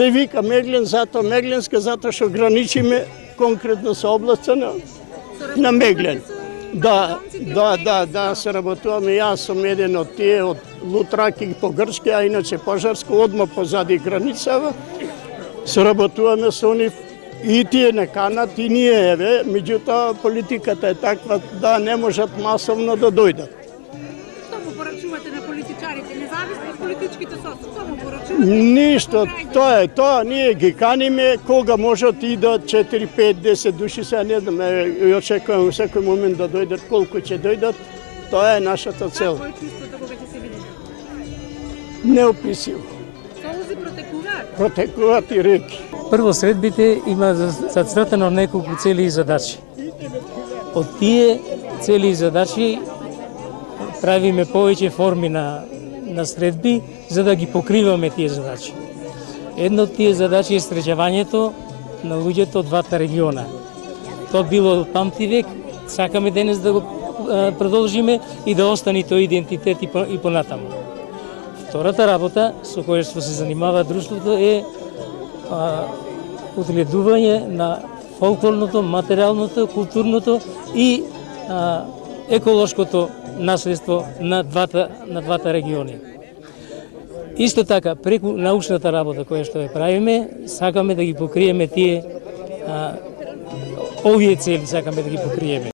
Се вика Меглен, затоа Мегленска, затоа што граничиме конкретно со областта на Меглен. Да, соработуваме јас сум еден од тие од Лутраки по грчки, а иначе Пожарско одма позади границава. Соработуваме со нив и тие не канат и ние еве, меѓутоа политиката е таква да не можат масовно да дојдат. Што му порачувате на политичарите, независно од политичките соци? Што му порачувате? Ништо, тоа ние ги каниме кога можат и да 4, 5, 10 души, сега не знам, и очекуваме секој момент да дојдат, колку ќе дојдат, тоа е нашата цел. Какво е чувството кога ќе се видите? Неописиво. Солзи протекуваат? Протекуваат и реки. Прво, средбите има зацртано неколку цели и задачи. Од тие цели и задачи правиме повеќе форми на средби за да ги покриваме тие задачи. Една од тие задачи е среќавањето на луѓето од двата региона. Тоа било од памтивек, сакаме денес да го продолжиме и да остане тој идентитет и понатаму. Втората работа со која што се занимава друштвото е одгледување на фолклорното, материјалното, културното и еколошкото наследство на двата региони. Исто така, преку научната работа која што ја правиме, сакаме да ги покриеме овие цели, сакаме да ги покриеме.